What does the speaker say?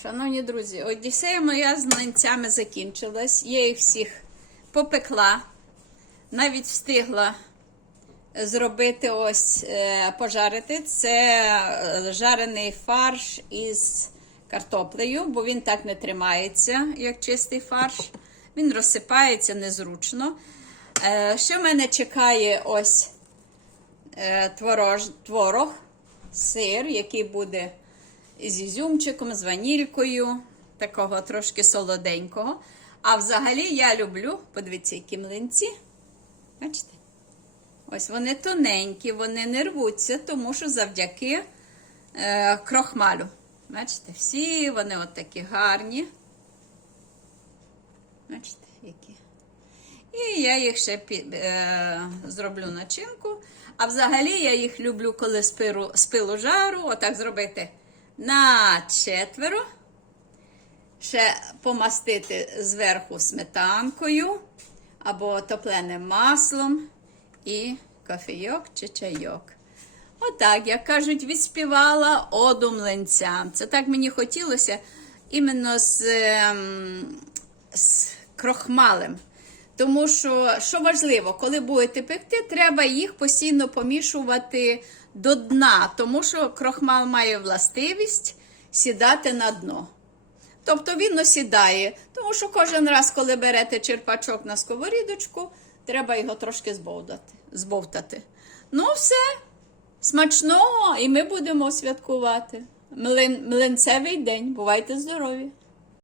Шановні друзі, Одіссея моя з закінчилась. Я їх всіх попекла, навіть встигла зробити ось е, пожарити. Це е, жарений фарш із картоплею, бо він так не тримається, як чистий фарш. Він розсипається незручно. Е, Що мене чекає ось творож, творог, сир, який буде з ізюмчиком, з ванількою, такого трошки солоденького. А взагалі я люблю, подивіться, які млинці. Бачите? Ось вони тоненькі, вони не рвуться, тому що завдяки е, крохмалю. Бачите, всі вони от такі гарні. Бачите, які. І я їх ще пі- е, зроблю начинку. А взагалі я їх люблю, коли з, пилу жару, отак зробити на четверо. Ще помастити зверху сметанкою або топленим маслом і кофійок чи чайок. Отак, як кажуть, відспівала оду млинцям. Це так мені хотілося іменно з, ем, з крохмалем. Тому що, що важливо, коли будете пекти, треба їх постійно помішувати до дна, тому що крохмал має властивість сідати на дно. Тобто він осідає, тому що кожен раз, коли берете черпачок на сковорідочку, треба його трошки збовтати. збовтати. Ну, все, смачного, і ми будемо святкувати. Млин, млинцевий день. Бувайте здорові!